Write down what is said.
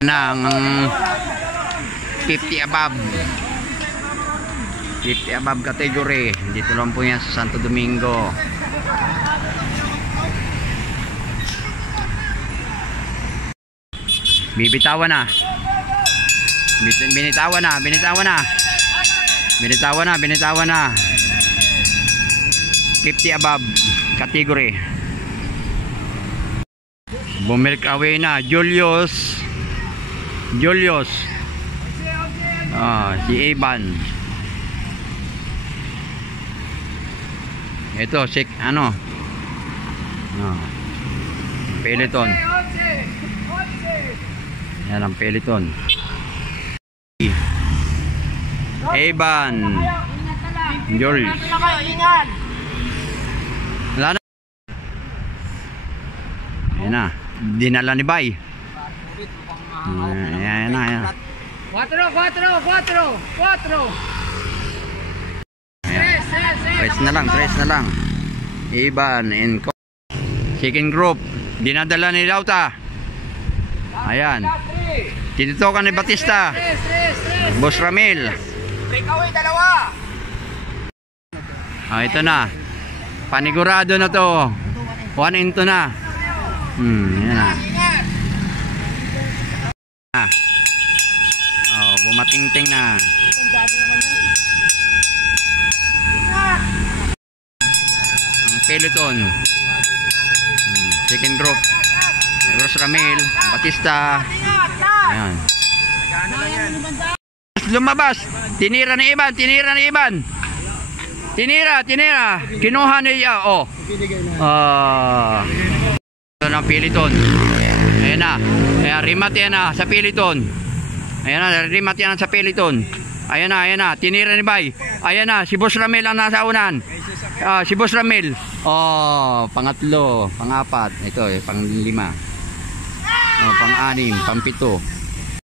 ng 50 above 50 above category. Dito lang po yan sa Santo Domingo. Bibitawan na. Binitawan na. Binitawan na. Binitawan na. Binitawan na. 50 above category. Bumilk away na. Julius. Si Evan. Ito si Peloton. Yan ang Peloton. Evan. Julius. Wala na. Ayan na. Dinala ni Bay. Ayan na. Ayan. 4. Tres na lang. Iban and second group. Dinadala ni Lauta. Ayan. Tinutukan ni Batista. Boss Ramil. Breakaway, dalawa. Ito na. Panigurado na to. 1 into na. Ayan na. Bumatingting na. Ang Peloton. Second group. Boss Ramil, Batista. Ayan. Lumabas. Tinira ni Iban. Tinira. Kinuha niya. Ito ng Peloton. Ayan na. Ayan, rimat yan na sa Peloton. Ayan na, rimat yan sa Peloton. Ayan na. Tinira ni Bay. Ayan na, si Boss Ramil ang nasa unan. Si Boss Ramil. Pangatlo, pangapat. Ito, pang-5. Pang-6, pang-7.